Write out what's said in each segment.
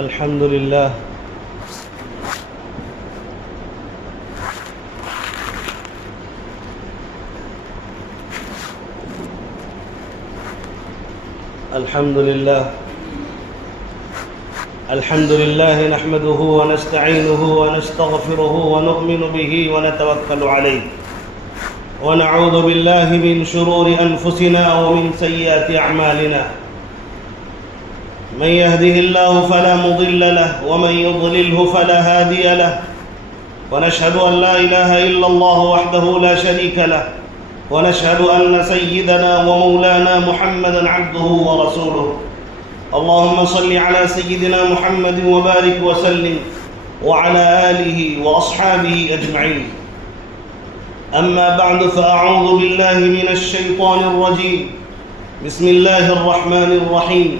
الحمد لله الحمد لله نحمده ونستعينه ونستغفره ونؤمن به ونتوكل عليه ونعوذ بالله من شرور أنفسنا ومن سيئات أعمالنا من يهده الله فلا مضل له ومن يضلله فلا هادي له ونشهد أن لا إله إلا الله وحده لا شريك له ونشهد أن سيدنا ومولانا محمدا عبده ورسوله اللهم صل على سيدنا محمد وبارك وسلم وعلى آله وأصحابه أجمعين أما بعد فأعوذ بالله من الشيطان الرجيم بسم الله الرحمن الرحيم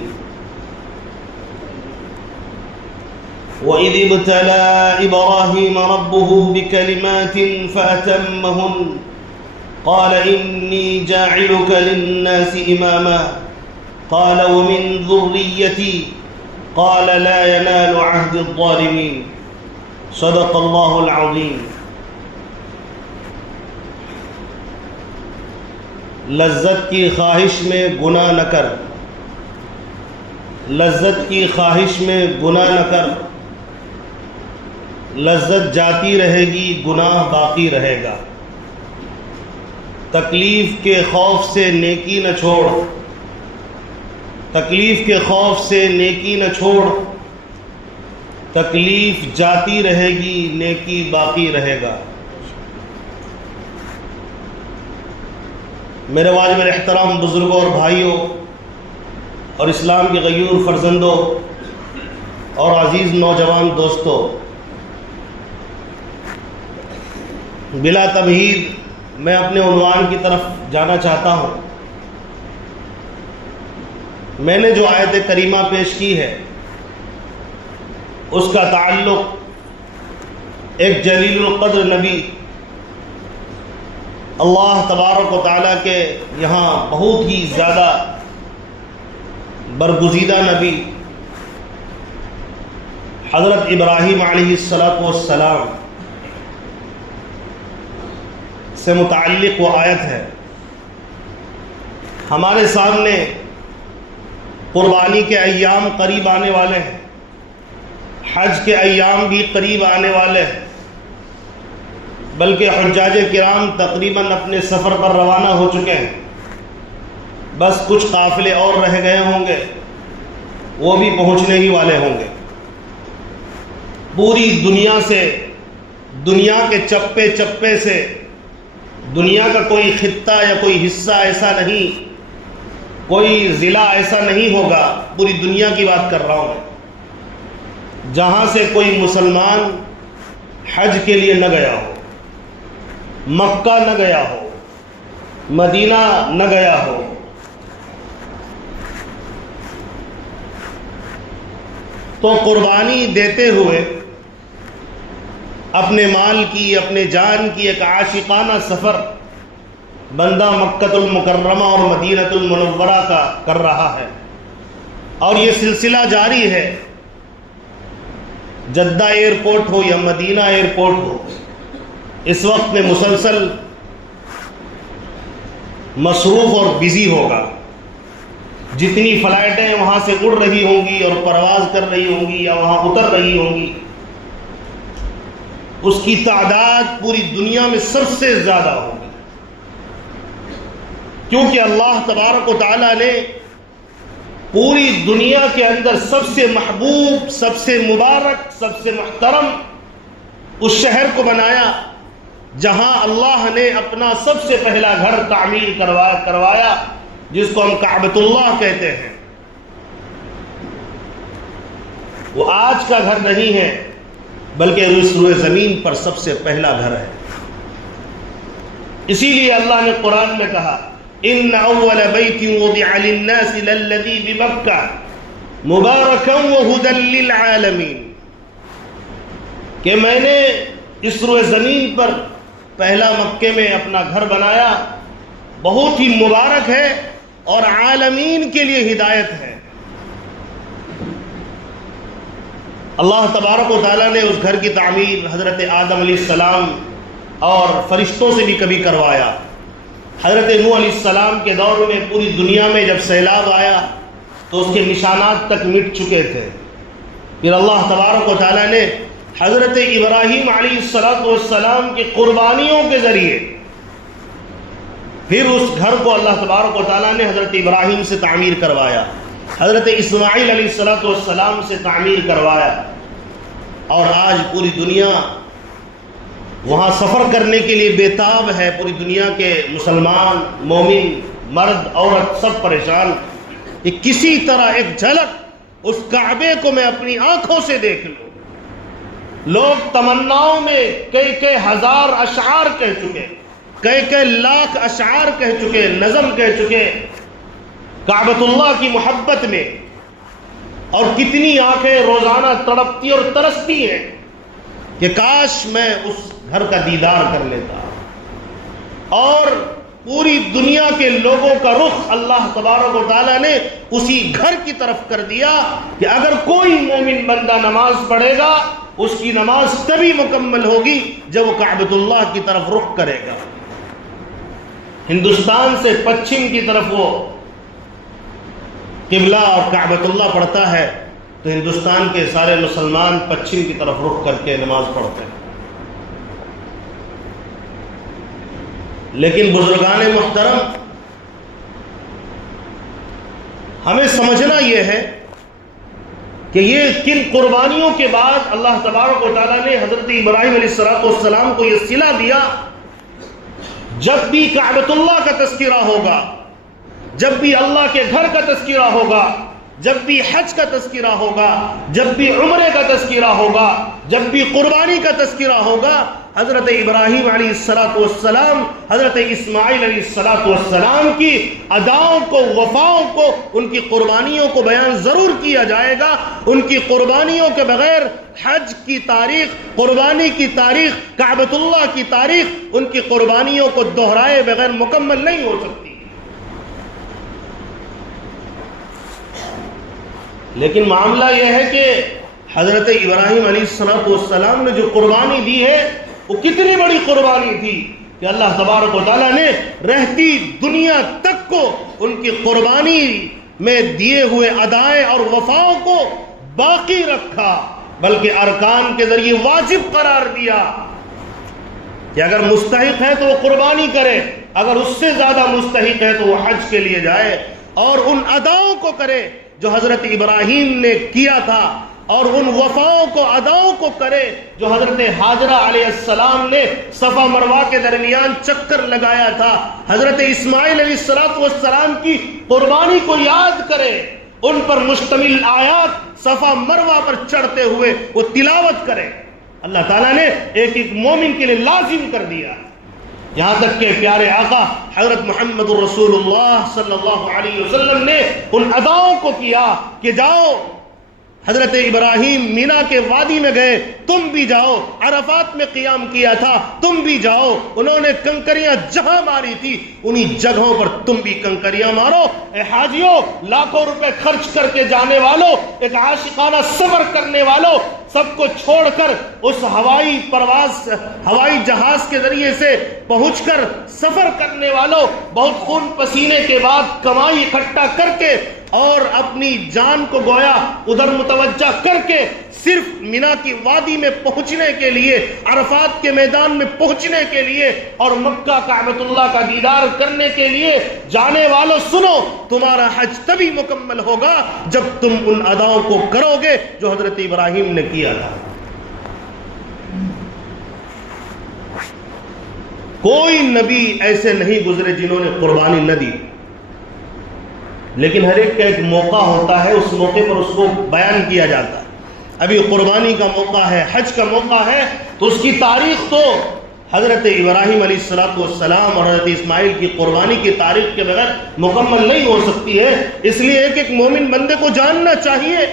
وإذ ابتلى إبراهيم ربه بكلمات فأتمهن قال إني جاعلك للناس إماما قال ومن ذريتي قال لا ينال عهد الظالمين صدق الله العظيم لذت کی خواہش میں گناہ نہ کر، لذت کی خواہش میں گناہ نہ کر، لذت جاتی رہے گی گناہ باقی رہے گا، تکلیف کے خوف سے نیکی نہ چھوڑ، تکلیف کے خوف سے نیکی نہ چھوڑ، تکلیف جاتی رہے گی نیکی باقی رہے گا۔ میرے واجب احترام بزرگوں اور بھائیوں اور اسلام کے غیور فرزندوں اور عزیز نوجوان دوستوں، بلا تمہید میں اپنے عنوان کی طرف جانا چاہتا ہوں۔ میں نے جو آیت کریمہ پیش کی ہے اس کا تعلق ایک جلیل القدر نبی اللہ تبارک و تعالیٰ کے یہاں بہت ہی زیادہ برگزیدہ نبی حضرت ابراہیم علیہ السلام سے متعلق وہ آیت ہے۔ ہمارے سامنے قربانی کے ایام قریب آنے والے ہیں، حج کے ایام بھی قریب آنے والے ہیں، بلکہ حجاج کرام تقریباً اپنے سفر پر روانہ ہو چکے ہیں، بس کچھ قافلے اور رہ گئے ہوں گے، وہ بھی پہنچنے ہی والے ہوں گے۔ پوری دنیا سے، دنیا کے چپے چپے سے، دنیا کا کوئی خطہ یا کوئی حصہ ایسا نہیں، کوئی ضلع ایسا نہیں ہوگا، پوری دنیا کی بات کر رہا ہوں میں، جہاں سے کوئی مسلمان حج کے لیے نہ گیا ہو، مکہ نہ گیا ہو، مدینہ نہ گیا ہو۔ تو قربانی دیتے ہوئے اپنے مال کی، اپنے جان کی ایک عاشقانہ سفر بندہ مکۃ المکرمہ اور مدینہ المنورہ کا کر رہا ہے، اور یہ سلسلہ جاری ہے۔ جدہ ایئرپورٹ ہو یا مدینہ ایئرپورٹ ہو، اس وقت میں مسلسل مصروف اور بزی ہوگا۔ جتنی فلائٹیں وہاں سے اڑ رہی ہوں گی اور پرواز کر رہی ہوں گی یا وہاں اتر رہی ہوں گی، اس کی تعداد پوری دنیا میں سب سے زیادہ ہوگی، کیونکہ اللہ تبارک و تعالیٰ نے پوری دنیا کے اندر سب سے محبوب، سب سے مبارک، سب سے محترم اس شہر کو بنایا جہاں اللہ نے اپنا سب سے پہلا گھر تعمیر کروایا، جس کو ہم کعبۃ اللہ کہتے ہیں۔ وہ آج کا گھر نہیں ہے، بلکہ روئے زمین پر سب سے پہلا گھر ہے۔ اسی لیے اللہ نے قرآن میں کہا ان اول بیت وضع للناس للذی بمکہ مبارکا وہدی للعالمین، کہ میں نے اس روئے زمین پر پہلا مکے میں اپنا گھر بنایا، بہت ہی مبارک ہے اور عالمین کے لیے ہدایت ہے۔ اللہ تبارک و تعالیٰ نے اس گھر کی تعمیر حضرت آدم علیہ السلام اور فرشتوں سے بھی کبھی کروایا۔ حضرت نوح علیہ السلام کے دور میں پوری دنیا میں جب سیلاب آیا تو اس کے نشانات تک مٹ چکے تھے۔ پھر اللہ تبارک و تعالیٰ نے حضرت ابراہیم علیہ السلام کی قربانیوں کے ذریعے پھر اس گھر کو اللہ تبارک و تعالیٰ نے حضرت ابراہیم سے تعمیر کروایا، حضرت اسماعیل علیہ السلام سے تعمیر کروایا، اور آج پوری دنیا وہاں سفر کرنے کے لیے بےتاب ہے۔ پوری دنیا کے مسلمان، مومن، مرد، عورت سب پریشان کہ کسی طرح ایک جھلک اس کعبے کو میں اپنی آنکھوں سے دیکھ لوں۔ لوگ تمناؤں میں کئی ہزار اشعار کہہ چکے، کئی لاکھ اشعار کہہ چکے، نظم کہہ چکے کعبۃ اللہ کی محبت میں، اور کتنی آنکھیں روزانہ تڑپتی اور ترستی ہیں کہ کاش میں اس گھر کا دیدار کر لیتا۔ اور پوری دنیا کے لوگوں کا رخ اللہ تبارک و تعالیٰ نے اسی گھر کی طرف کر دیا کہ اگر کوئی مومن بندہ نماز پڑھے گا اس کی نماز تبھی مکمل ہوگی جب وہ کعبۃ اللہ کی طرف رخ کرے گا۔ ہندوستان سے پچھم کی طرف وہ قبلہ اور کعبۃ اللہ پڑھتا ہے تو ہندوستان کے سارے مسلمان پچھم کی طرف رخ کر کے نماز پڑھتے ہیں۔ لیکن بزرگان محترم، ہمیں سمجھنا یہ ہے کہ یہ کن قربانیوں کے بعد اللہ تبارک و تعالیٰ نے حضرت ابراہیم علیہ السلام کو یہ صلہ دیا۔ جب بھی کعبۃ اللہ کا تذکرہ ہوگا، جب بھی اللہ کے گھر کا تذکرہ ہوگا، جب بھی حج کا تذکرہ ہوگا، جب بھی عمرے کا تذکرہ ہوگا، جب بھی قربانی کا تذکرہ ہوگا، حضرت ابراہیم علیہ السلام، حضرت اسماعیل علیہ السلام کی اداؤں کو، وفاؤں کو، ان کی قربانیوں کو بیان ضرور کیا جائے گا۔ ان کی قربانیوں کے بغیر حج کی تاریخ، قربانی کی تاریخ، کعبۃ اللہ کی تاریخ ان کی قربانیوں کو دہرائے بغیر مکمل نہیں ہو سکتی۔ لیکن معاملہ یہ ہے کہ حضرت ابراہیم علیہ السلام نے جو قربانی دی ہے وہ کتنی بڑی قربانی تھی کہ اللہ تبارک و تعالیٰ نے رہتی دنیا تک کو ان کی قربانی میں دیے ہوئے ادائیں اور وفاؤں کو باقی رکھا، بلکہ ارکان کے ذریعے واجب قرار دیا کہ اگر مستحق ہے تو وہ قربانی کرے، اگر اس سے زیادہ مستحق ہے تو وہ حج کے لیے جائے اور ان اداؤں کو کرے جو حضرت ابراہیم نے کیا تھا، اور ان وفاؤں کو، اداؤں کو کرے جو حضرت حاجرہ علیہ السلام نے صفا مروہ کے درمیان چکر لگایا تھا۔ حضرت اسماعیل علیہ السلام کی قربانی کو یاد کرے، ان پر مشتمل آیات صفا مروہ پر چڑھتے ہوئے وہ تلاوت کرے۔ اللہ تعالیٰ نے ایک ایک مومن کے لیے لازم کر دیا، یہاں تک کہ پیارے آقا حضرت محمد الرسول اللہ صلی اللہ علیہ وسلم نے ان اداؤں کو کیا کہ جاؤ، حضرت ابراہیم مینا کے وادی میں گئے، تم بھی جاؤ، عرفات میں قیام کیا تھا، تم بھی جاؤ، انہوں نے کنکریاں جہاں ماری تھی انہی جگہوں پر تم بھی کنکریاں مارو۔ اے حاجیوں، لاکھوں روپے خرچ کر کے جانے والوں، ایک عاشقانہ سفر کرنے والوں، سب کو چھوڑ کر اس ہوائی جہاز کے ذریعے سے پہنچ کر سفر کرنے والوں، بہت خون پسینے کے بعد کمائی اکٹھا کر کے اور اپنی جان کو گویا ادھر متوجہ کر کے صرف مینا کی وادی میں پہنچنے کے لیے، عرفات کے میدان میں پہنچنے کے لیے اور مکہ کعبۃ اللہ کا دیدار کرنے کے لیے جانے والوں، سنو، تمہارا حج تبھی مکمل ہوگا جب تم ان اداؤں کو کرو گے جو حضرت ابراہیم نے کیا تھا۔ کوئی نبی ایسے نہیں گزرے جنہوں نے قربانی نہ دی، لیکن ہر ایک کا ایک موقع ہوتا ہے، اس موقع پر اس کو بیان کیا جاتا ہے۔ ابھی قربانی کا موقع ہے، حج کا موقع ہے، تو اس کی تاریخ تو حضرت ابراہیم علیہ السلام اور حضرت اسماعیل کی قربانی کی تاریخ کے بغیر مکمل نہیں ہو سکتی ہے۔ اس لیے ایک ایک مومن بندے کو جاننا چاہیے۔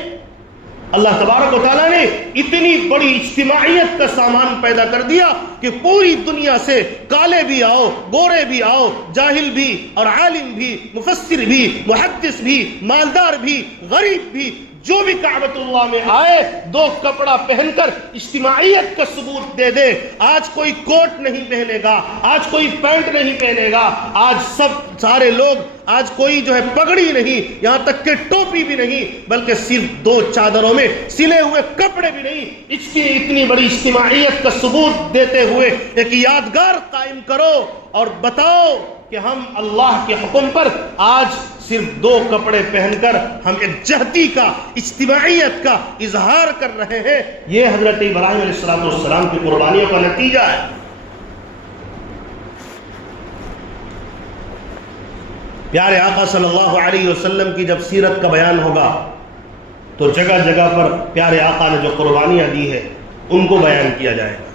اللہ تبارک و تعالیٰ نے اتنی بڑی اجتماعیت کا سامان پیدا کر دیا کہ پوری دنیا سے کالے بھی آؤ، گورے بھی آؤ، جاہل بھی اور عالم بھی، مفسر بھی، محدث بھی، مالدار بھی، غریب بھی، جو بھی کعبۃ اللہ میں آئے 2 کپڑا پہن کر اجتماعیت کا ثبوت دے دے۔ آج کوئی کوٹ نہیں پہنے گا، آج کوئی پینٹ نہیں پہنے گا، آج سارے لوگ، آج کوئی جو ہے پگڑی نہیں، یہاں تک کہ ٹوپی بھی نہیں، بلکہ صرف 2 چادروں میں سلے ہوئے کپڑے بھی نہیں۔ اس کی اتنی بڑی اجتماعیت کا ثبوت دیتے ہوئے ایک یادگار قائم کرو اور بتاؤ کہ ہم اللہ کے حکم پر آج صرف 2 کپڑے پہن کر ہم ایک جہتی کا، اجتماعیت کا اظہار کر رہے ہیں۔ یہ حضرت ابراہیم علیہ السلام کی قربانیوں کا نتیجہ ہے۔ پیارے آقا صلی اللہ علیہ وسلم کی جب سیرت کا بیان ہوگا تو جگہ جگہ پر پیارے آقا نے جو قربانیاں دی ہے ان کو بیان کیا جائے گا،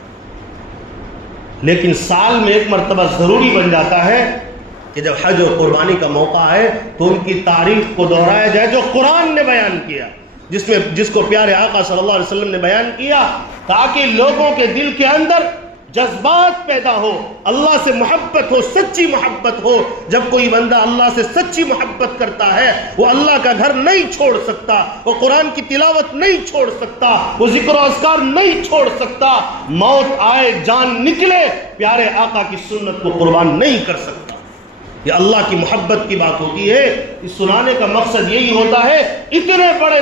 لیکن سال میں ایک مرتبہ ضروری بن جاتا ہے کہ جب حج اور قربانی کا موقع ہے تو ان کی تاریخ کو دہرایا جائے جو قرآن نے بیان کیا، جس کو پیارے آقا صلی اللہ علیہ وسلم نے بیان کیا، تاکہ لوگوں کے دل کے اندر جذبات پیدا ہو، اللہ سے محبت ہو، سچی محبت ہو۔ جب کوئی بندہ اللہ سے سچی محبت کرتا ہے وہ اللہ کا گھر نہیں چھوڑ سکتا، وہ قرآن کی تلاوت نہیں چھوڑ سکتا، وہ ذکر و اذکار نہیں چھوڑ سکتا، موت آئے جان نکلے پیارے آقا کی سنت کو قربان نہیں کر سکتا۔ یہ اللہ کی محبت کی بات ہوتی ہے۔ اس سنانے کا مقصد یہی ہوتا ہے، اتنے بڑے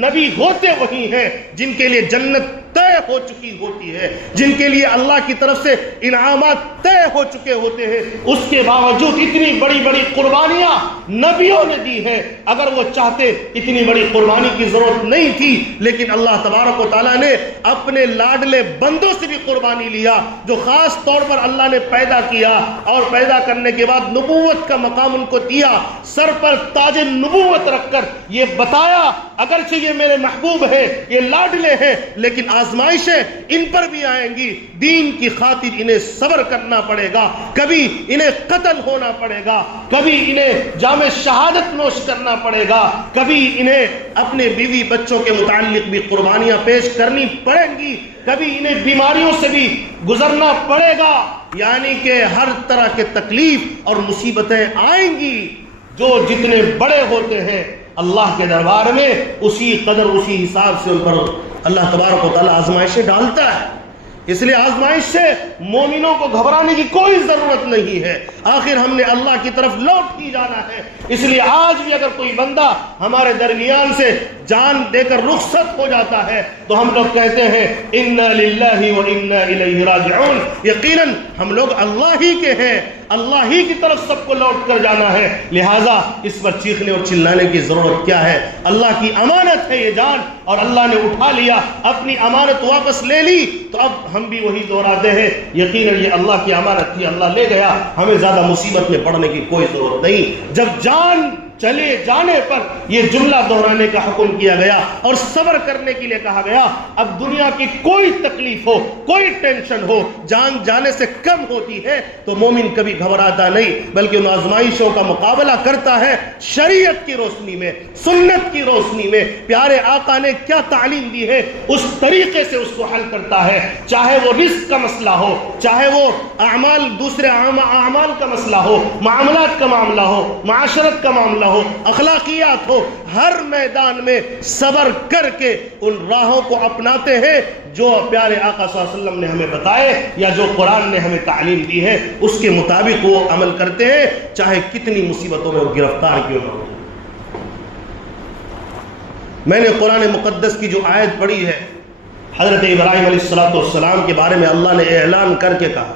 نبی ہوتے وہی ہیں جن کے لیے جنت طے ہو چکی ہوتی ہے، جن کے لیے اللہ کی طرف سے انعامات طے ہو چکے ہوتے ہیں، اس کے باوجود اتنی بڑی بڑی قربانیاں نبیوں نے دی ہیں۔ اگر وہ چاہتے اتنی بڑی قربانی کی ضرورت نہیں تھی، لیکن اللہ تبارک و تعالیٰ نے اپنے لاڈلے بندوں سے بھی قربانی لیا، جو خاص طور پر اللہ نے پیدا کیا، اور پیدا کرنے کے بعد نبوت کا مقام ان کو دیا، سر پر تاج نبوت رکھ کر یہ بتایا اگرچہ یہ میرے محبوب ہیں، یہ لاڈلے ہیں، لیکن آزمائشیں ان پر بھی آئیں گی، دین کی خاطر انہیں صبر کرنا پڑے گا، کبھی انہیں قتل ہونا پڑے گا، کبھی انہیں جام شہادت نوش کرنا پڑے گا، کبھی انہیں اپنے بیوی بچوں کے متعلق بھی قربانیاں پیش کرنی پڑیں گی، کبھی انہیں بیماریوں سے بھی گزرنا پڑے گا، یعنی کہ ہر طرح کے تکلیف اور مصیبتیں آئیں گی۔ جو جتنے بڑے ہوتے ہیں اللہ کے دربار میں اسی قدر اسی حساب سے ان پر اللہ تبارک و تعالیٰ آزمائشیں ڈالتا ہے۔ اس لیے آزمائش سے مومنوں کو گھبرانے کی کوئی ضرورت نہیں ہے، آخر ہم نے اللہ کی طرف لوٹ ہی جانا ہے۔ اس لیے آج بھی اگر کوئی بندہ ہمارے درمیان سے جان دے کر رخصت ہو جاتا ہے تو ہم لوگ کہتے ہیں انا للہ و انا الیہ راجعون، یقیناً ہم لوگ اللہ ہی کے ہیں، اللہ ہی کی طرف سب کو لوٹ کر جانا ہے، لہٰذا اس پر چیخنے اور چلانے کی ضرورت کیا ہے؟ اللہ کی امانت ہے یہ جان، اور اللہ نے اٹھا لیا، اپنی امانت واپس لے لی، تو اب ہم بھی وہی دہراتے ہیں، یقیناً یہ اللہ کی امانت تھی، اللہ لے گیا، ہمیں زیادہ مصیبت میں پڑنے کی کوئی ضرورت نہیں۔ جب جان چلے جانے پر یہ جملہ دہرانے کا حکم کیا گیا اور صبر کرنے کے لیے کہا گیا، اب دنیا کی کوئی تکلیف ہو، کوئی ٹینشن ہو، جان جانے سے کم ہوتی ہے تو مومن کبھی گھبراتا نہیں، بلکہ ان آزمائشوں کا مقابلہ کرتا ہے شریعت کی روشنی میں، سنت کی روشنی میں، پیارے آقا نے کیا تعلیم دی ہے اس طریقے سے اس کو حل کرتا ہے، چاہے وہ رزق کا مسئلہ ہو، چاہے وہ اعمال، دوسرے اعمال کا مسئلہ ہو، معاملات کا معاملہ ہو، معاشرت کا معاملہ ہو، اخلاقیات ہو، ہر میدان میں صبر کر کے ان راہوں کو اپناتے ہیں جو پیارے آقا صلی اللہ علیہ وسلم نے ہمیں بتائے یا جو قرآن نے ہمیں تعلیم دی ہے، اس کے مطابق وہ عمل کرتے ہیں، چاہے کتنی مصیبتوں میں وہ گرفتار کیوں نہ ہو۔ میں نے قرآن مقدس کی جو آیت پڑھی ہے، حضرت ابراہیم علیہ السلام کے بارے میں اللہ نے اعلان کر کے کہا،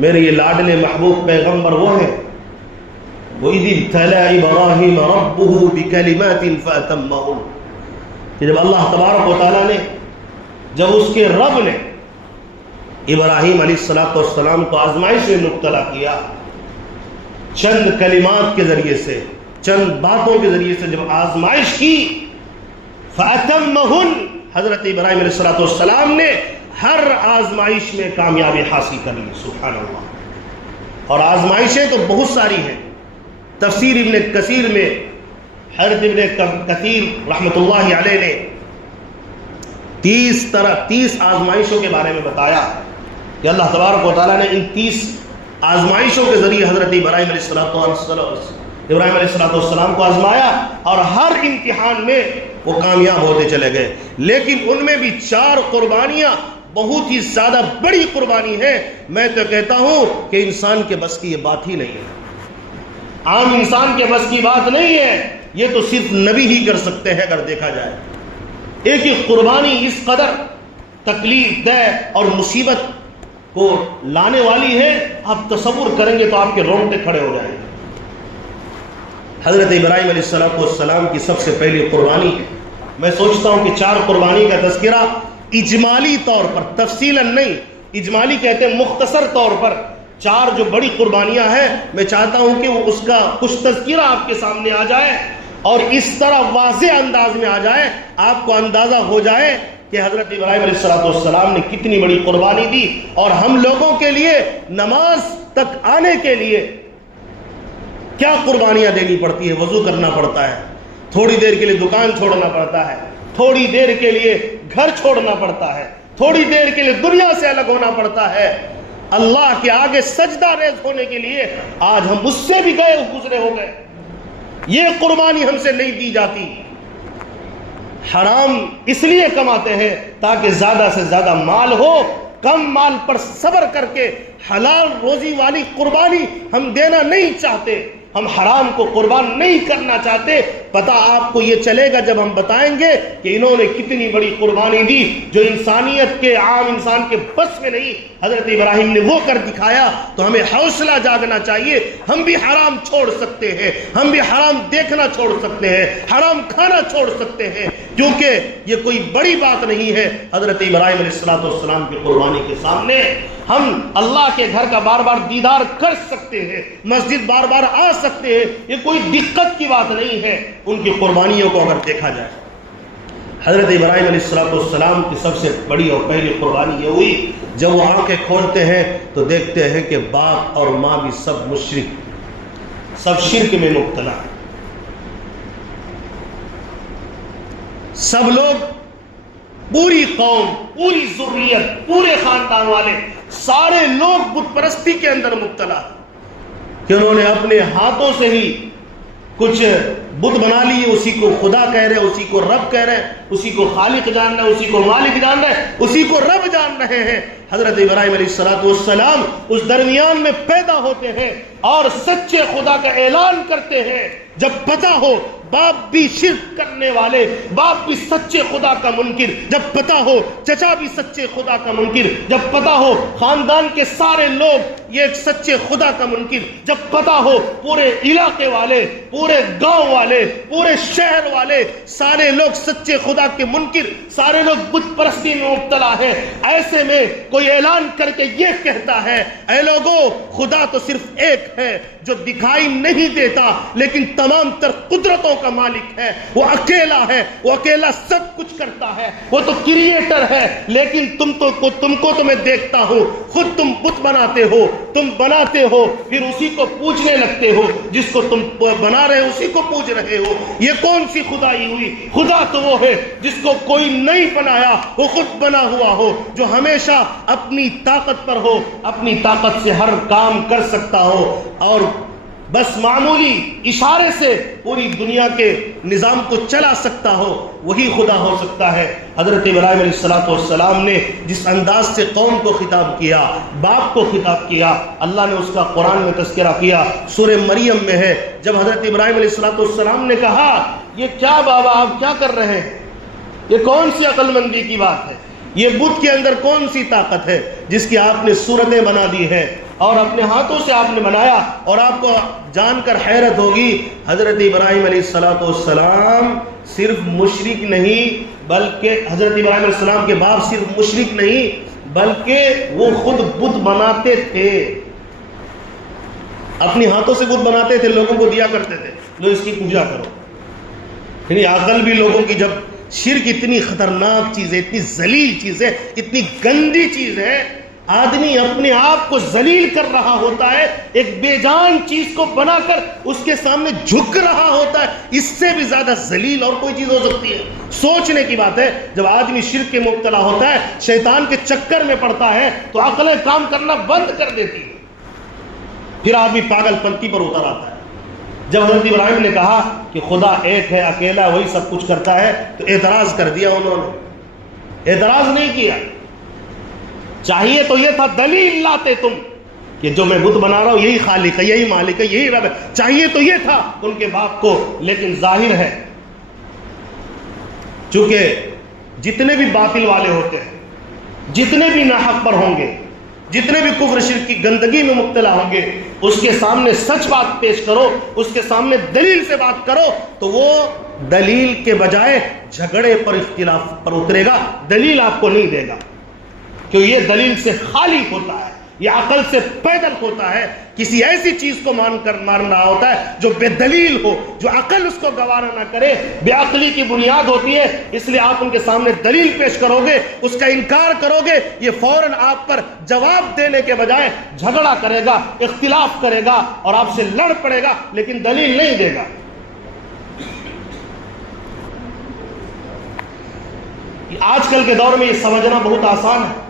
میرے یہ لاڈلے محبوب پیغمبر وہ ہیں وَإِذِ ابْتَلَىٰ إِبْرَاهِيمَ رَبُّهُ بِكَلِمَاتٍ فَأَتَمَّهُنَّ کہ جب اللہ تبارک و تعالیٰ نے، جب اس کے رب نے ابراہیم علیہ السلام کو آزمائش میں مبتلا کیا، چند کلمات کے ذریعے سے، چند باتوں کے ذریعے سے جب آزمائش کی، فَأَتَمَّهُنَّ حضرت ابراہیم علیہ السلام نے ہر آزمائش میں کامیابی حاصل کر لی، سبحان اللہ۔ اور آزمائشیں تو بہت ساری ہیں، تفسیر ابن کثیر میں حضرت ابن کثیر رحمۃ اللہ علیہ نے 30 آزمائشوں کے بارے میں بتایا کہ اللہ تبارک و تعالیٰ نے ان 30 آزمائشوں کے ذریعے حضرت ابراہیم علیہ ابراہیم علیہ السلام کو آزمایا اور ہر امتحان میں وہ کامیاب ہوتے چلے گئے، لیکن ان میں بھی 4 قربانیاں بہت ہی زیادہ بڑی قربانی ہے۔ میں تو کہتا ہوں کہ انسان کے بس کی یہ بات ہی نہیں ہے، عام انسان کے بس کی بات نہیں ہے، یہ تو صرف نبی ہی کر سکتے ہیں اگر دیکھا جائے۔ ایک ایک قربانی اس قدر تکلیف دہ اور مصیبت کو لانے والی ہے، آپ تصور کریں گے تو آپ کے رونگٹے کھڑے ہو جائیں گے۔ حضرت ابراہیم علیہ السلام کی سب سے پہلی قربانی ہے۔ میں سوچتا ہوں کہ 4 قربانی کا تذکرہ اجمالی طور پر، تفصیلاً نہیں، اجمالی کہتے ہیں مختصر طور پر 4 جو بڑی قربانیاں ہیں، میں چاہتا ہوں کہ اس کا کچھ تذکرہ آپ کے سامنے آ جائے اور اس طرح واضح انداز میں آ جائے، آپ کو اندازہ ہو جائے کہ حضرت ابراہیم علیہ السلام نے کتنی بڑی قربانی دی، اور ہم لوگوں کے لیے نماز تک آنے کے لیے کیا قربانیاں دینی پڑتی ہے۔ وضو کرنا پڑتا ہے، تھوڑی دیر کے لیے دکان چھوڑنا پڑتا ہے، تھوڑی دیر کے لیے گھر چھوڑنا پڑتا ہے، تھوڑی دیر کے لیے دنیا سے الگ ہونا پڑتا ہے، اللہ کے آگے سجدہ ریز ہونے کے لیے آج ہم اس سے بھی گزرے ہو گئے۔ یہ قربانی ہم سے نہیں دی جاتی۔ حرام اس لیے کماتے ہیں تاکہ زیادہ سے زیادہ مال ہو، کم مال پر صبر کر کے حلال روزی والی قربانی ہم دینا نہیں چاہتے، ہم حرام کو قربان نہیں کرنا چاہتے۔ پتہ آپ کو یہ چلے گا جب ہم بتائیں گے کہ انہوں نے کتنی بڑی قربانی دی جو انسانیت کے، عام انسان کے بس میں نہیں، حضرت ابراہیم نے وہ کر دکھایا۔ تو ہمیں حوصلہ جاگنا چاہیے، ہم بھی حرام چھوڑ سکتے ہیں، ہم بھی حرام دیکھنا چھوڑ سکتے ہیں، حرام کھانا چھوڑ سکتے ہیں، کیونکہ یہ کوئی بڑی بات نہیں ہے حضرت ابراہیم علیہ السلام کی قربانی کے سامنے۔ ہم اللہ کے گھر کا بار بار دیدار کر سکتے ہیں، مسجد بار بار آ سکتے ہیں، یہ کوئی دقت کی بات نہیں ہے ان کی قربانیوں کو اگر دیکھا جائے۔ حضرت ابراہیم علیہ السلام کی سب سے بڑی اور پہلی قربانی یہ ہوئی، جب وہ آنکھیں کھولتے ہیں تو دیکھتے ہیں کہ باپ اور ماں بھی سب مشرک، سب شرک میں مبتلا ہیں، سب لوگ، پوری قوم، پوری ذریت، پورے خاندان والے، سارے لوگ بت پرستی کے اندر مبتلا کہ انہوں نے اپنے ہاتھوں سے ہی کچھ بت بنا لیے، اسی کو خدا کہہ رہے، اسی کو رب کہہ رہے، اسی کو خالق جان رہے، اسی کو مالک جان رہے، اسی کو رب جان رہے ہیں۔ حضرت ابراہیم علیہ السلام اس درمیان میں پیدا ہوتے ہیں اور سچے خدا کا اعلان کرتے ہیں۔ جب پتہ ہو باپ بھی شرک کرنے والے، باپ بھی سچے خدا کا منکر، جب پتہ ہو چچا بھی سچے خدا کا منکر، جب پتہ ہو خاندان کے سارے لوگ یہ ایک سچے خدا کا منکر، جب پتہ ہو پورے علاقے والے، پورے گاؤں والے، پورے شہر والے، سارے لوگ سچے خدا کے منکر، سارے لوگ بت پرستی میں مبتلا ہیں، ایسے میں کوئی اعلان کر کے یہ کہتا ہے، اے لوگوں، خدا تو صرف ایک ہے جو دکھائی نہیں دیتا لیکن تمام تر قدرتوں کا مالک ہے، وہ اکیلا ہے، وہ اکیلا سب کچھ کرتا ہے، وہ تو کریٹر ہے، لیکن تم کو تو میں دیکھتا ہوں، خود تم بت بناتے ہو، تم بناتے ہو پھر اسی کو پوجنے لگتے ہو، جس کو تم بنا رہے ہو اسی کو پوج رہے ہو۔ یہ کون سی خدائی ہوئی؟ خدا تو وہ ہے جس کو کوئی نہیں بنایا، وہ خود بنا ہوا ہو، جو ہمیشہ اپنی طاقت پر ہو، اپنی طاقت سے ہر کام کر سکتا ہو، اور بس معمولی اشارے سے پوری دنیا کے نظام کو چلا سکتا ہو، وہی خدا ہو سکتا ہے۔ حضرت ابراہیم علیہ السلام نے جس انداز سے قوم کو خطاب کیا، باپ کو خطاب کیا، اللہ نے اس کا قرآن میں تذکرہ کیا، سورہ مریم میں ہے۔ جب حضرت ابراہیم علیہ السلام نے کہا، یہ کیا بابا آپ کیا کر رہے ہیں، یہ کون سی عقل مندی کی بات ہے، یہ بت کے اندر کون سی طاقت ہے جس کی آپ نے صورتیں بنا دی ہے اور اپنے ہاتھوں سے آپ نے بنایا، اور آپ کو جان کر حیرت ہوگی حضرت ابراہیم علیہ السلام صرف مشرک نہیں، بلکہ حضرت ابراہیم علیہ السلام کے باپ صرف مشرک نہیں بلکہ وہ خود بت بناتے تھے، اپنے ہاتھوں سے بت بناتے تھے، لوگوں کو دیا کرتے تھے، لو اس کی پوجا کرو۔ یعنی عقل بھی لوگوں کی، جب شرک اتنی خطرناک چیز ہے، اتنی ذلیل چیز ہے، اتنی گندی چیز ہے، آدمی اپنے آپ کو ذلیل کر رہا ہوتا ہے، ایک بے جان چیز کو بنا کر اس کے سامنے جھک رہا ہوتا ہے، اس سے بھی زیادہ ذلیل اور کوئی چیز ہو سکتی ہے؟ سوچنے کی بات ہے۔ جب آدمی شرک کے مبتلا ہوتا ہے، شیطان کے چکر میں پڑتا ہے، تو عقلیں کام کرنا بند کر دیتی ہے، پھر آدمی پاگل پنتی پر اتر آتا ہے۔ جب حضرت ابراہیم نے کہا کہ خدا ایک ہے، اکیلا، وہی سب کچھ کرتا ہے، تو اعتراض کر دیا انہوں نے، اعتراض نہیں کیا۔ چاہیے تو یہ تھا دلیل لاتے تم کہ جو میں بت بنا رہا ہوں یہی خالق ہے، یہی مالک ہے، یہی رب ہے، چاہیے تو یہ تھا ان کے باپ کو، لیکن ظاہر ہے چونکہ جتنے بھی باطل والے ہوتے ہیں، جتنے بھی ناحق پر ہوں گے، جتنے بھی کفر شرک کی گندگی میں مبتلا ہوں گے، اس کے سامنے سچ بات پیش کرو، اس کے سامنے دلیل سے بات کرو، تو وہ دلیل کے بجائے جھگڑے پر، اختلاف پر اترے گا، دلیل آپ کو نہیں دے گا، کہ یہ دلیل سے خالی ہوتا ہے، یہ عقل سے پیدل ہوتا ہے، کسی ایسی چیز کو مان رہا ہوتا ہے جو بے دلیل ہو، جو عقل اس کو گوارا نہ کرے، بے عقلی کی بنیاد ہوتی ہے۔ اس لیے آپ ان کے سامنے دلیل پیش کرو گے، اس کا انکار کرو گے، یہ فوراً آپ پر جواب دینے کے بجائے جھگڑا کرے گا، اختلاف کرے گا اور آپ سے لڑ پڑے گا، لیکن دلیل نہیں دے گا۔ آج کل کے دور میں یہ سمجھنا بہت آسان ہے،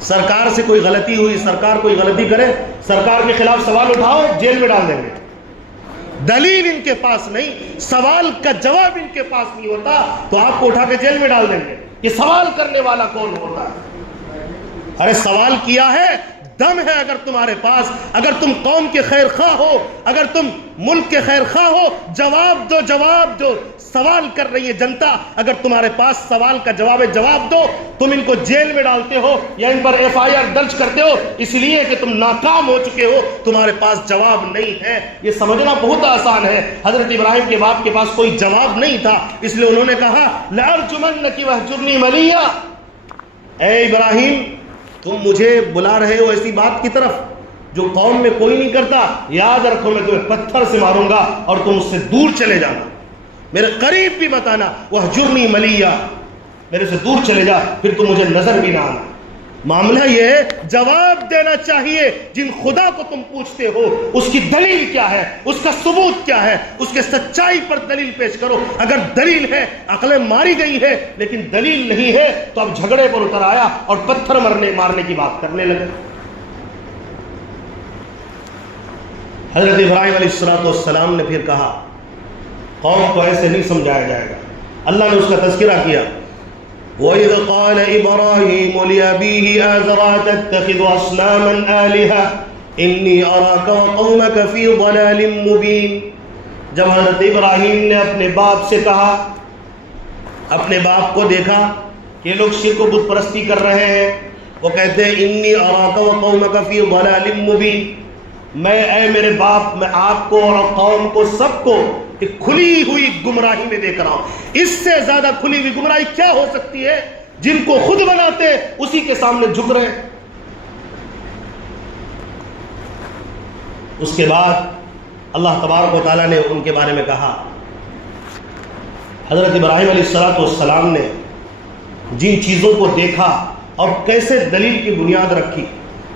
سرکار سے کوئی غلطی ہوئی، سرکار کوئی غلطی کرے، سرکار کے خلاف سوال اٹھاؤ، جیل میں ڈال دیں گے۔ دلیل ان کے پاس نہیں، سوال کا جواب ان کے پاس نہیں ہوتا، تو آپ کو اٹھا کے جیل میں ڈال دیں گے۔ یہ سوال کرنے والا کون ہوتا ہے؟ ارے سوال کیا ہے، دم ہے اگر تمہارے پاس، اگر تم قوم کے خیر خواہ ہو، اگر تم ملک کے خیر خواہ ہو، جواب دو، جواب دو۔ سوال کر رہی ہے جنتا، اگر تمہارے پاس سوال کا جواب ہے، جواب دو۔ تم ان کو جیل میں ڈالتے ہو یا ان پر FIR درج کرتے ہو اس لیے کہ تم ناکام ہو چکے ہو، تمہارے پاس جواب نہیں ہے۔ یہ سمجھنا بہت آسان ہے۔ حضرت ابراہیم کے باپ کے پاس کوئی جواب نہیں تھا، اس لیے انہوں نے کہا لَأَرْجُمَنَّكِ وَاهْجُرْنِي مَلِيًّا، اے ابراہیم تم مجھے بلا رہے ہو ایسی بات کی طرف جو قوم میں کوئی نہیں کرتا، یاد رکھو میں تمہیں پتھر سے ماروں گا اور تم اس سے دور چلے جانا، میرے قریب بھی مت آنا، وَاهْجُرْنِي مَلِيًّا، میرے سے دور چلے جا، پھر تم مجھے نظر بھی نہ آنا۔ معاملہ یہ ہے، جواب دینا چاہیے جن خدا کو تم پوچھتے ہو، اس کی دلیل کیا ہے، اس کا ثبوت کیا ہے، اس کے سچائی پر دلیل پیش کرو۔ اگر دلیل ہے، عقلیں ماری گئی ہے، لیکن دلیل نہیں ہے تو اب جھگڑے پر اتر آیا اور پتھر مارنے کی بات کرنے لگے۔ حضرت ابراہیم علیہ السلام نے پھر کہا قوم کو ایسے نہیں سمجھایا جائے گا۔ اللہ نے اس کا تذکرہ کیا، وَإِذْ قَالَ إِبْرَاهِيمُ لِأَبِيهِ آزَرَ أَتَتَّخِذُ أَصْنَامًا آلِهَةً إِنِّي أَرَاكَ وَقَوْمَكَ فِي ضَلَالٍ مُبِينٍ۔ جب حضرت ابراہیم نے اپنے باپ سے کہا، اپنے باپ کو دیکھا کہ لوگ شرک و بت پرستی کر رہے ہیں، وہ کہتے ہیں اِنِّي أَرَاكَ وَقَوْمَكَ فِي ضَلَالٍ مُبِينٍ، میں اے میرے باپ، میں آپ کو اور قوم کو سب کو ایک کھلی ہوئی گمراہی میں دیکھ رہا ہوں۔ اس سے زیادہ کھلی ہوئی گمراہی کیا ہو سکتی ہے؟ جن کو خود بناتے اسی کے سامنے جھک رہے۔ اس کے بعد اللہ تبارک و تعالیٰ نے ان کے بارے میں کہا، حضرت ابراہیم علیہ السلام نے جن چیزوں کو دیکھا اور کیسے دلیل کی بنیاد رکھی،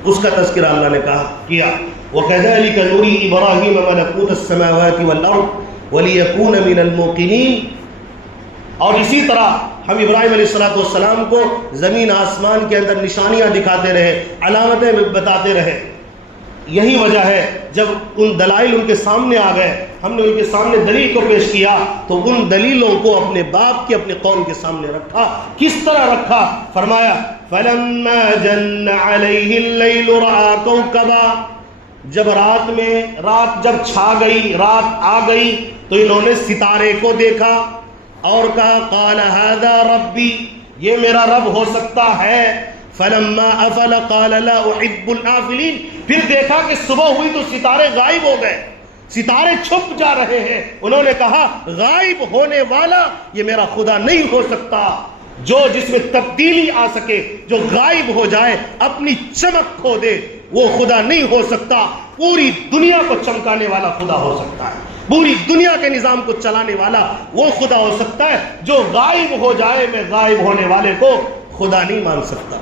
اس کا تذکرہ اللہ نے کیا، وَكَذَلِكَ نُرِي إِبْرَاهِيمَ مَلَكُوتَ السَّمَاوَاتِ وَالْأَرْضِ وَلِيَكُونَ مِنَ الْمُوقِنِينَ، اور اسی طرح ہم ابراہیم علیہ السلام کو زمین آسمان کے اندر نشانیاں دکھاتے رہے، علامتیں بتاتے رہے۔ یہی وجہ ہے جب ان دلائل ان کے سامنے آ گئے، ہم نے ان کے سامنے دلیل کو پیش کیا تو ان دلیلوں کو اپنے باپ کی، اپنے قوم کے سامنے رکھا۔ کس طرح رکھا؟ فرمایا فَلَمَّا جَنَّ عَلَيْهِ اللَّيْلُ رَأَىٰ كَوْكَبًا، جب رات جب چھا گئی، رات آ گئی تو انہوں نے ستارے کو دیکھا اور کہا قال هذا ربی، یہ میرا رب ہو سکتا ہے۔ فلما افل قال لا احب الافلین، پھر دیکھا کہ صبح ہوئی تو ستارے غائب ہو گئے، ستارے چھپ جا رہے ہیں۔ انہوں نے کہا غائب ہونے والا یہ میرا خدا نہیں ہو سکتا، جو جس میں تبدیلی آ سکے، جو غائب ہو جائے، اپنی چمک کھو دے، وہ خدا نہیں ہو سکتا۔ پوری دنیا کو چمکانے والا خدا ہو سکتا ہے، پوری دنیا کے نظام کو چلانے والا وہ خدا ہو سکتا ہے۔ جو غائب ہو جائے، میں غائب ہونے والے کو خدا نہیں مان سکتا۔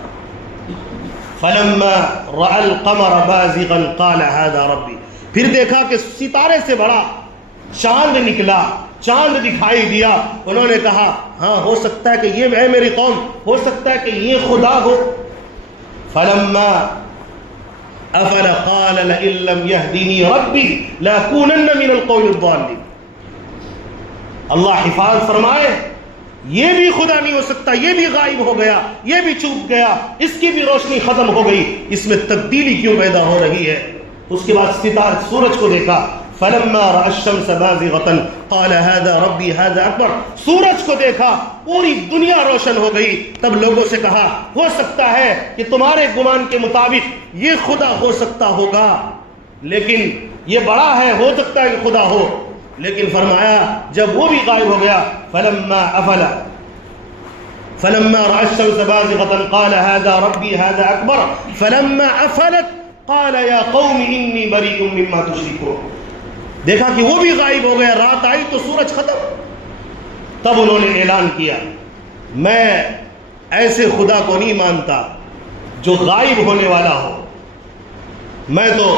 فلما رأى القمر بازغا قال هذا ربي، پھر دیکھا کہ ستارے سے بڑا چاند نکلا، چاند دکھائی دیا۔ انہوں نے کہا ہاں ہو سکتا ہے کہ یہ ہے میری قوم، ہو سکتا ہے کہ یہ خدا ہو۔ فلما افلا قال لئن لم يهدني ربي لاكونن من القوم الضالين. اللہ حفاظت فرمائے یہ بھی خدا نہیں ہو سکتا، یہ بھی غائب ہو گیا، یہ بھی چھپ گیا، اس کی بھی روشنی ختم ہو گئی، اس میں تبدیلی کیوں پیدا ہو رہی ہے؟ اس کے بعد ستارہ سورج کو دیکھا، فلما رأى الشمس بازغة قال هذا ربي هذا اکبر. سورج کو دیکھا، پوری دنیا روشن ہو گئی. تب لوگوں سے کہا ہو سکتا ہے کہ تمہارے گمان کے مطابق یہ خدا ہو سکتا ہوگا، لیکن یہ بڑا ہے، ہو سکتا ہے کہ خدا ہو. لیکن فرمایا جب وہ بھی غائب ہو گیا، فلما رأى الشمس بازغة قال هذا ربي هذا اکبر فلما افلت قال يا قوم انی بریء مما تشركون. دیکھا کہ وہ بھی غائب ہو گیا، رات آئی تو سورج ختم. تب انہوں نے اعلان کیا میں ایسے خدا کو نہیں مانتا جو غائب ہونے والا ہو. میں تو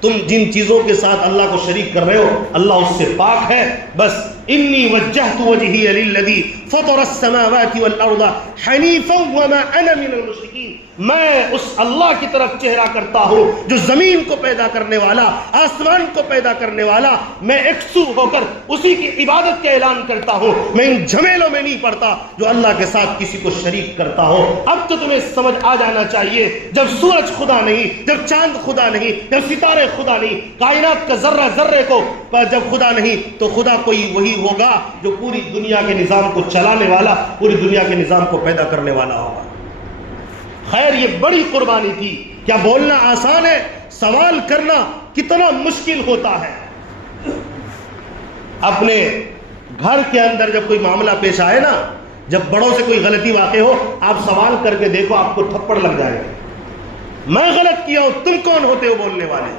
تم جن چیزوں کے ساتھ اللہ کو شریک کر رہے ہو اللہ اس سے پاک ہے. بس انی وجہت وجہی للذی فطر السماوات والارض حنیفا وما انا من المشرکین. میں اس اللہ کی طرف چہرہ کرتا ہوں جو زمین کو پیدا کرنے والا، آسمان کو پیدا کرنے والا. میں یکسو ہو کر اسی کی عبادت کا اعلان کرتا ہوں. میں ان جھمیلوں میں نہیں پڑتا جو اللہ کے ساتھ کسی کو شریک کرتا ہو. اب تو تمہیں سمجھ آ جانا چاہیے جب سورج خدا نہیں، جب چاند خدا نہیں، جب ستارے خدا نہیں، کائنات کا ذرہ ذرے کو جب خدا نہیں تو خدا کوئی وہی ہوگا جو پوری دنیا کے نظام کو چلانے والا، پوری دنیا کے نظام کو پیدا کرنے والا ہوگا. خیر یہ بڑی قربانی تھی. کیا بولنا آسان ہے؟ سوال کرنا کتنا مشکل ہوتا ہے. اپنے گھر کے اندر جب کوئی معاملہ پیش آئے نا، جب بڑوں سے کوئی غلطی واقع ہو، آپ سوال کر کے دیکھو آپ کو تھپڑ لگ جائے گا. میں غلط کیا ہوں، تم کون ہوتے ہو بولنے والے؟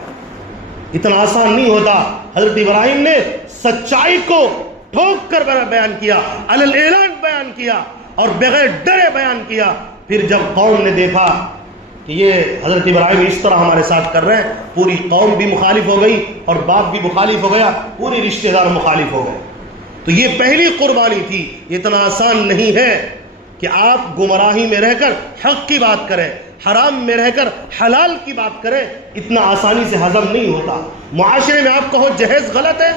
اتنا آسان نہیں ہوتا. حضرت ابراہیم نے سچائی کو ٹھوک کر بیان کیا، علی الاعلان بیان کیا اور بغیر ڈرے بیان کیا. پھر جب قوم نے دیکھا کہ یہ حضرت ابراہیم اس طرح ہمارے ساتھ کر رہے ہیں، پوری قوم بھی مخالف ہو گئی اور باپ بھی مخالف ہو گیا، پوری رشتہ دار مخالف ہو گئے. تو یہ پہلی قربانی تھی. اتنا آسان نہیں ہے کہ آپ گمراہی میں رہ کر حق کی بات کریں، حرام میں رہ کر حلال کی بات کریں. اتنا آسانی سے ہضم نہیں ہوتا. معاشرے میں آپ کہو جہیز غلط ہے،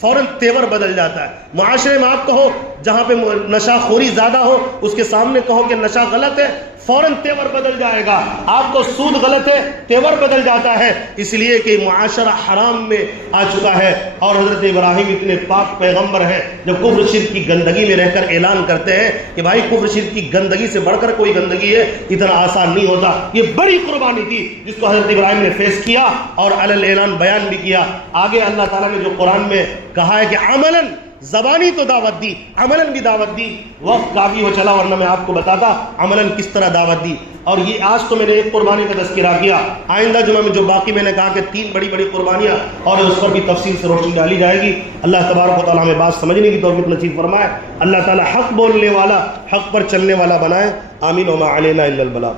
فوراً تیور بدل جاتا ہے. معاشرے میں آپ کہو جہاں پہ نشہ خوری زیادہ ہو اس کے سامنے کہو کہ نشہ غلط ہے، فوراً تیور بدل جائے گا. آپ کو سود غلط ہے، تیور بدل جاتا ہے. اس لیے کہ معاشرہ حرام میں آ چکا ہے. اور حضرت ابراہیم اتنے پاک پیغمبر ہیں، جب کفر شرک کی گندگی میں رہ کر اعلان کرتے ہیں کہ بھائی کفر شرک کی گندگی سے بڑھ کر کوئی گندگی ہے، اتنا آسان نہیں ہوتا. یہ بڑی قربانی تھی جس کو حضرت ابراہیم نے فیس کیا اور علی الاعلان بیان بھی کیا. آگے اللہ تعالیٰ نے جو قرآن میں کہا ہے کہ عملاً، زبانی تو دعوت دی، عملاً بھی دعوت دی. وقت کافی ہو چلا ورنہ میں آپ کو بتاتا عملاً کس طرح دعوت دی. اور یہ آج تو میں نے ایک قربانی کا تذکرہ کیا. آئندہ جمعہ میں جو باقی میں نے کہا کہ 3 بڑی بڑی قربانیاں اور اس پر بھی تفصیل سے روشنی ڈالی جائے گی. اللہ تبارک و تعالیٰ ہمیں بات سمجھنے کی توفیق نصیب فرمائے. اللہ تعالیٰ حق بولنے والا، حق پر چلنے والا بنائے. آمین. وما علینا الا البلاغ.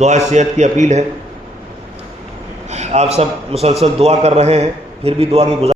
دعا صحت کی اپیل ہے. آپ سب مسلسل دعا کر رہے ہیں، پھر بھی دعا کی گزارش